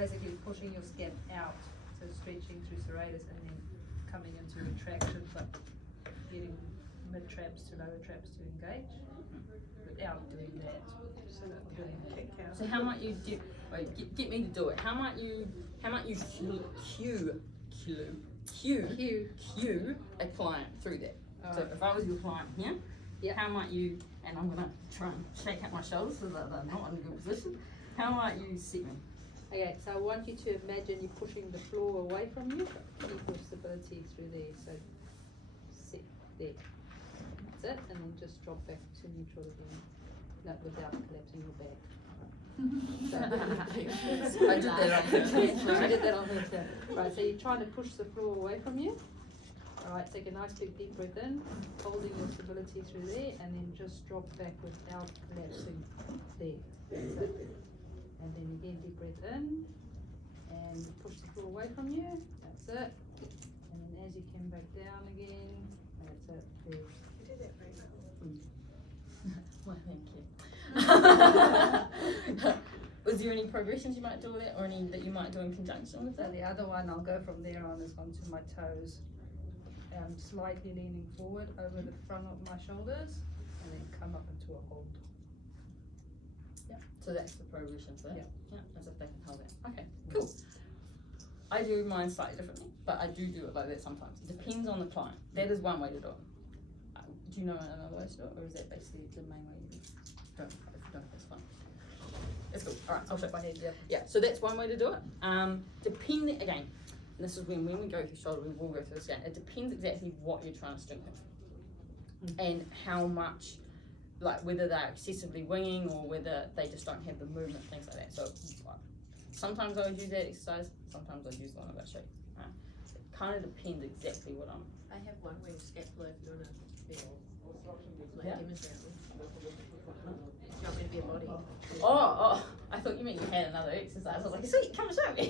basically pushing your scap out, so stretching through serratus and then coming into retraction, but getting mid traps to lower traps to engage without doing that. So not doing that. So how might you do? Wait, get me to do it. How might you cue a client through that? So if I was your client here, how might you? And I'm gonna try and shake out my shoulders so that they're not in a good position. How might you set me? Okay, so I want you to imagine you're pushing the floor away from you, but keep your stability through there. So sit there. That's it, and then just drop back to neutral again. No, without collapsing your back. I did that on purpose. I did that on purpose. Right, so you're trying to push the floor away from you. Alright, take a nice big deep breath in, holding your stability through there, and then just drop back without collapsing there. That's it. And then again, deep breath in, and push the floor away from you. That's it. And then as you come back down again, that's it. There. You did that very well. Well, thank you. Was there any progressions you might do with it, or any that you might do in conjunction with So it? the other one, I'll go from there on is onto my toes. Slightly leaning forward over the front of my shoulders, and then come up into a hold. Yeah. So that's the progression for that. Yeah. As if they can hold it. Okay. Cool. I do mine slightly differently, but I do it like that sometimes. It depends on the client. That is one way to do it. Do you know another way to do it, or is that basically the main way you do it? Don't. If you don't, that's fine. That's cool. All right. I'll show you. My head, yeah. Yeah, so that's one way to do it. Depending, again, this is when we go through shoulder, we will go through this again. It depends exactly what you're trying to strengthen and how much, like whether they're excessively winging or whether they just don't have the movement, things like that. So sometimes I would use that exercise, sometimes I'd use the one I'm about to show you. It kind of depends exactly what I'm. I have one where scapula if you want to feel like Yeah. demonstrate. It's not going to be a body. Oh, I thought you meant you had another exercise. I was like, sweet, come and show me.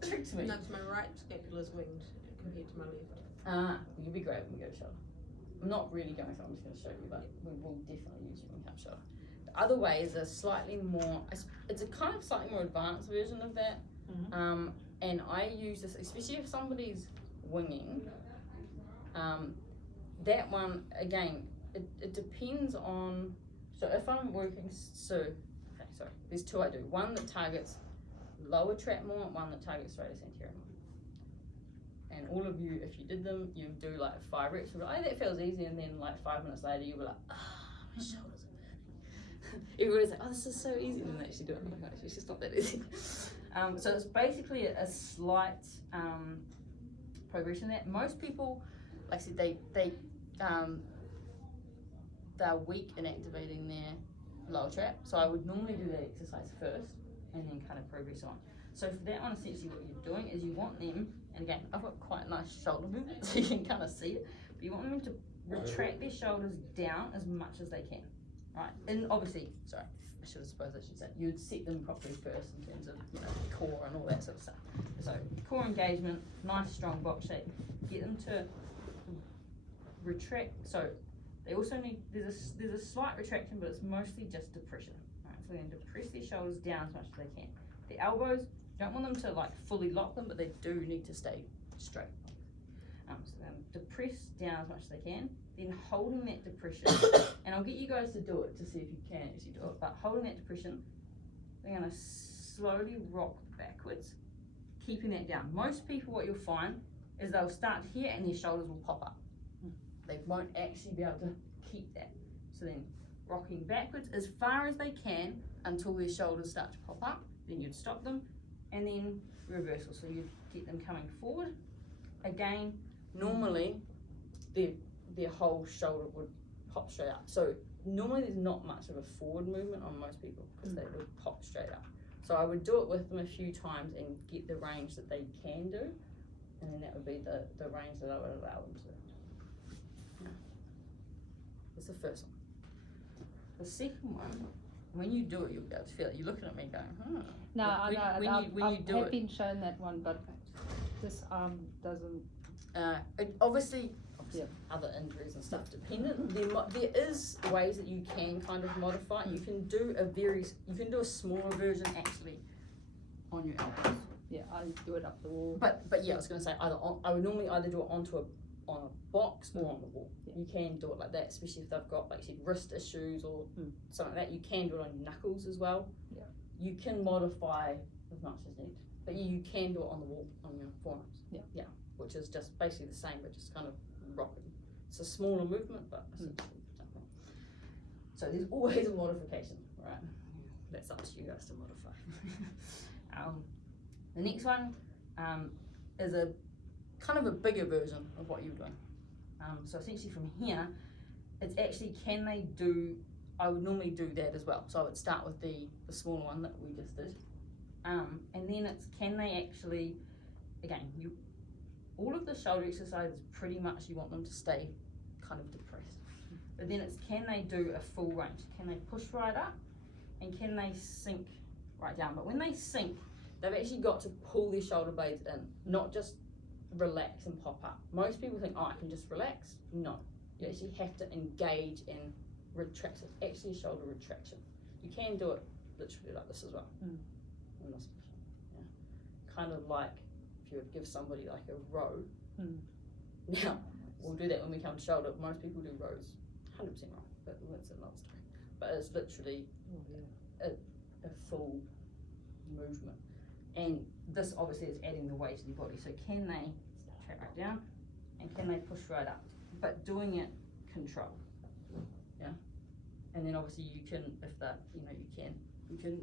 Tricked me. No, 'cause my right scapula is winged compared to my left. You'll be great when we go to shoulder. I'm not really going to, I'm just going to show you, but we will definitely use it when we come to shoulder. The other way is a slightly more, it's a kind of slightly more advanced version of that. And I use this, especially if somebody's winging. That one, again, it depends on, so if I'm working, there's two I do. One that targets lower trap more, one that targets serratus anterior more. And all of you, if you did them, you do like 5 reps, you'll be like, oh, that feels easy, and then like 5 minutes later, you'll be like, ah, oh, my shoulders are burning. Everybody's like, oh, this is so easy, and they actually do it. I'm like, it's just not that easy. So it's basically a slight progression that most people, like I said, they're weak in activating their lower trap. So I would normally do that exercise first and then kind of progress on. So for that one, essentially what you're doing is you want them, and again, I've got quite a nice shoulder movement so you can kind of see it, but you want them to retract their shoulders down as much as they can, right? And obviously, sorry, I should say, you'd set them properly first in terms of, you know, core and all that sort of stuff. So core engagement, nice strong box shape, get them to retract. So they also need, there's a slight retraction, but it's mostly just depression, right? So they're going to depress their shoulders down as much as they can. The elbows, don't want them to like fully lock them, but they do need to stay straight. So depress down as much as they can, then holding that depression, and I'll get you guys to do it to see if you can actually do it, but holding that depression, they're going to slowly rock backwards, keeping that down. Most people, what you'll find is they'll start here and their shoulders will pop up. They won't actually be able to keep that. So then rocking backwards as far as they can until their shoulders start to pop up, then you'd stop them, and then reversal. So you'd get them coming forward. Again, normally their whole shoulder would pop straight up. So normally there's not much of a forward movement on most people because they would pop straight up. So I would do it with them a few times and get the range that they can do, and then that would be the range that I would allow them to. Yeah. That's the first one. The second one, when you do it, you'll be able to feel it. You're looking at me going, No, I know. When you do have it, been shown that one, but this arm doesn't. obviously other injuries and stuff dependent. There is ways that you can kind of modify. You can do a smaller version actually on your elbows. Yeah, I do it up the wall. But yeah, I was gonna say I would normally either do it on a box or on the wall. Yeah. You can do it like that, especially if they've got, like you said, wrist issues or something like that. You can do it on your knuckles as well. Yeah. You can modify as much as need, but you can do it on the wall on your forearms. Yeah. Yeah, which is just basically the same, but just kind of rocking. It's a smaller movement, but essentially something. So there's always a modification, right? That's up to you guys to modify. The next one is a kind of a bigger version of what you're doing. So essentially from here, it's actually I would normally do that as well. So I would start with the smaller one that we just did. And then it's, can they actually, again, all of the shoulder exercises pretty much you want them to stay kind of depressed. But then it's, can they do a full range? Can they push right up? And can they sink right down? But when they sink, they've actually got to pull their shoulder blades in, not just relax and pop up. Most people think, oh, I can just relax. No, you actually have to engage and retract. It's actually a shoulder retraction. You can do it literally like this as well. In this position. Yeah. Kind of like if you would give somebody like a row. Now, we'll do that when we come to shoulder. Most people do rows 100% wrong, but that's another story. But it's literally a full movement. And this obviously is adding the weight to the body. So can they track right down and can they push right up? But doing it controlled. Yeah. And then obviously you can, if that, you can,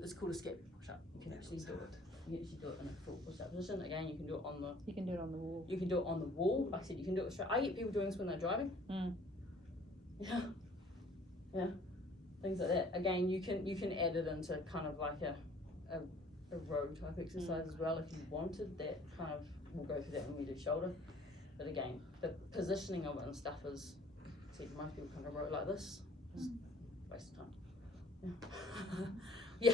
it's called a scapular push up. You can actually do it. You can actually do it in a full push up position. Again, you can do it on the. You can do it on the wall. You can do it on the wall. Like I said, you can do it straight. I get people doing this when they're driving. Yeah. Yeah. Things like that. Again, you can add it into kind of like a row type exercise as well if you wanted that kind of. We'll go through that when we do shoulder. But again, the positioning of it and stuff is. See, most people kind of row it like this. Just waste of time. Yeah. Yeah.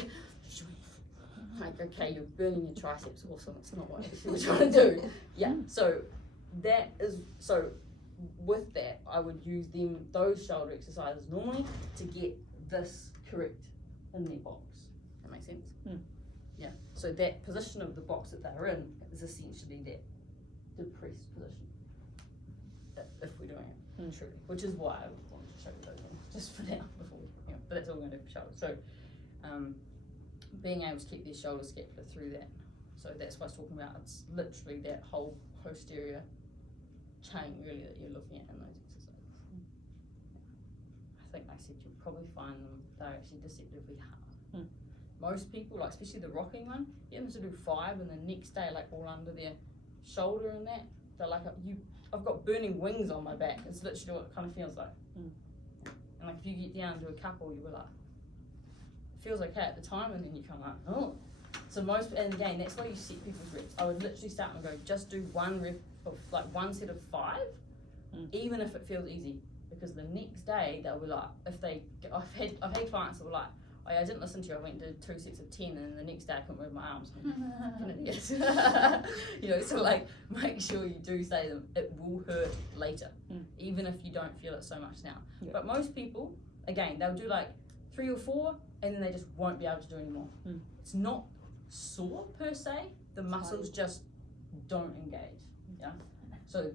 Like, okay, you're burning your triceps. Awesome. It's not what we're trying to do. Yeah. So that is with that, I would use those shoulder exercises normally to get this correct in their box. That makes sense? Yeah. So that position of the box that they're in is essentially that depressed position. If we're doing it truly, which is why I wanted to show you those ones just for now before. But that's all we're going to do for shoulder. So being able to keep their shoulder scapular through that. So that's what I was talking about. It's literally that whole posterior chain really that you're looking at in those exercises. I think I said you'll probably find them, they're actually deceptively hard. Most people, like especially the rocking one, you have to do 5 and the next day like all under their shoulder and that, they're like, I've got burning wings on my back. It's literally what it kind of feels like. And like if you get down to a couple, you were like, it feels okay at the time and then you come like, oh. So and again, that's why you set people's reps. I would literally start and go, just do 1 rep of like 1 set of 5, even if it feels easy. Because the next day they'll be like, I've had clients that were like, oh yeah, I didn't listen to you, I went and did 2 sets of 10 and the next day I couldn't move my arms. So like make sure you do say them, it will hurt later, even if you don't feel it so much now. But most people, again, they'll do like 3 or 4 and then they just won't be able to do anymore. It's not sore per se, the muscles just don't engage. Yeah. So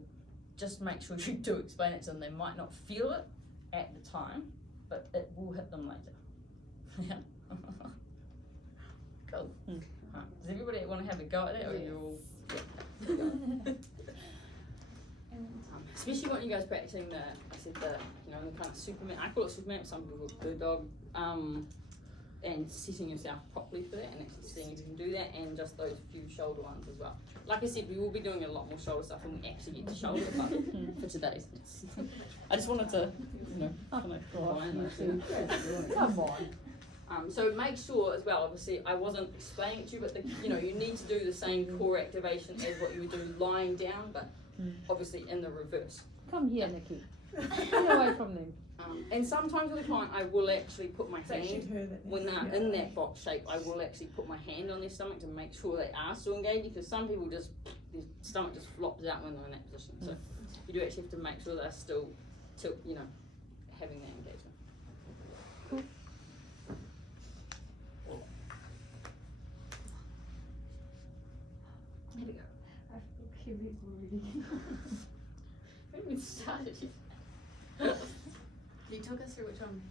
just make sure you do explain it to them. They might not feel it at the time, but it will hit them later. Yeah. Cool. Does everybody want to have a go at it, or you're all? Yeah. Especially when you guys practicing the kind of Superman. I call it Superman. Some people call it Bird Dog. And setting yourself properly for that, and actually seeing if you can do that, and just those few shoulder ones as well. Like I said, we will be doing a lot more shoulder stuff when we actually get to shoulder, but for today's, I just wanted to, kind of come on. So make sure as well. Obviously, I wasn't explaining it to you, but you need to do the same core activation as what you would do lying down, but obviously in the reverse. Come here, Nikki. Get away from them. And sometimes with a client, I will actually put my hand, when they're in that box shape, I will actually put my hand on their stomach to make sure they are still engaged, because some people their stomach just flops out when they're in that position. So you do actually have to make sure they're still, having that engagement. Cool. Here we go. I feel Kiwi already. We haven't even started yet. You talk us through which one,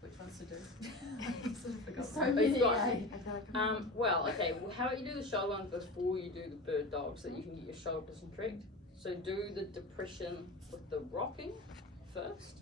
which ones to do. I sort of forgot. So many, got- eh? I feel like I'm Well, okay, well, how about you do the shoulder one before you do the bird dog so that you can get your shoulder position correct. So do the depression with the rocking first.